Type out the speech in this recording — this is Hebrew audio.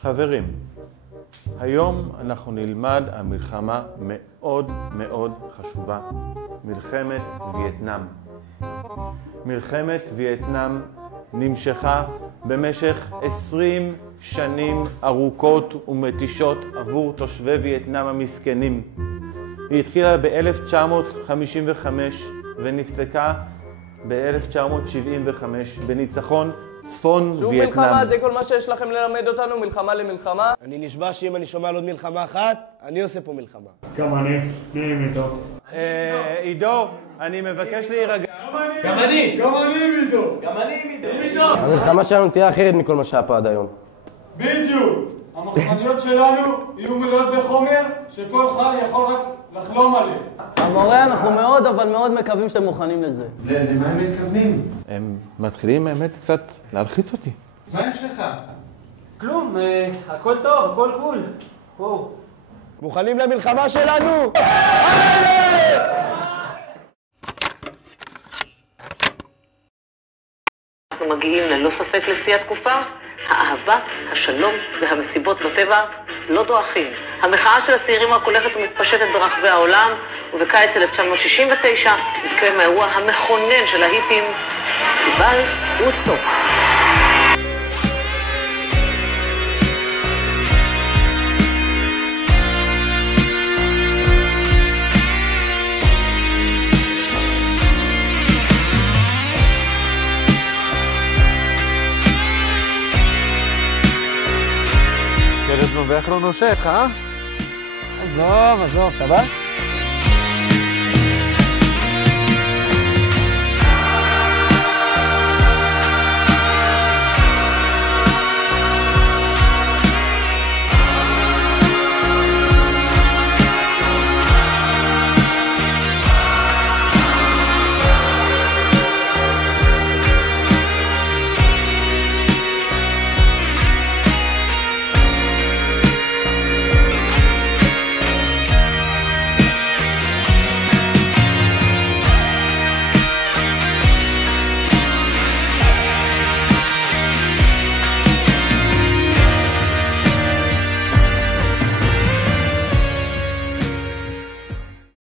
חברים, היום אנחנו נלמד על מלחמה מאוד מאוד חשובה, מלחמת וייטנאם. מלחמת וייטנאם נמשכה במשך 20 שנים ארוכות ומתישות עבור תושבי וייטנאם המסכנים. היא התחילה ב-1955 ונפסקה ב-1975 בניצחון צפון שוב וייטנאם. מלחמה, זה כל מה שיש לכם ללמד אותנו, מלחמה למלחמה. אני נשבע שאם אני שומע על עוד מלחמה אחת, אני עושה פה מלחמה. גם אני, נהיים איתו. עידו, אני מבקש להירגע. גם אני! גם אני איתו! גם אני איתו! המלחמה שלנו תהיה אחרת מכל מה שהיה פה עד היום. בדיוק! המחמניות שלנו יהיו מלאות בחומר שכל חי יכול רק לחלום עליהם. המורה, אנחנו מאוד אבל מאוד מקווים שאתם מוכנים לזה. למה הם מתכוונים? הם מתחילים האמת קצת להלחיץ אותי. מה יש לך? כלום, הכל טוב, הכל קול. בואו. מוכנים למלחמה שלנו? אנחנו מגיעים ללא ספק לשיא התקופה. האהבה, השלום והמסיבות בטבע לא דועכים. המחאה של הצעירים רק הולכת ומתפשטת ברחבי העולם, ובקיץ 1969 התקיים האירוע המכונן של ההיפים, פסטיבל וודסטוק. ילד נובח לא נושך, עזוב, אתה בא?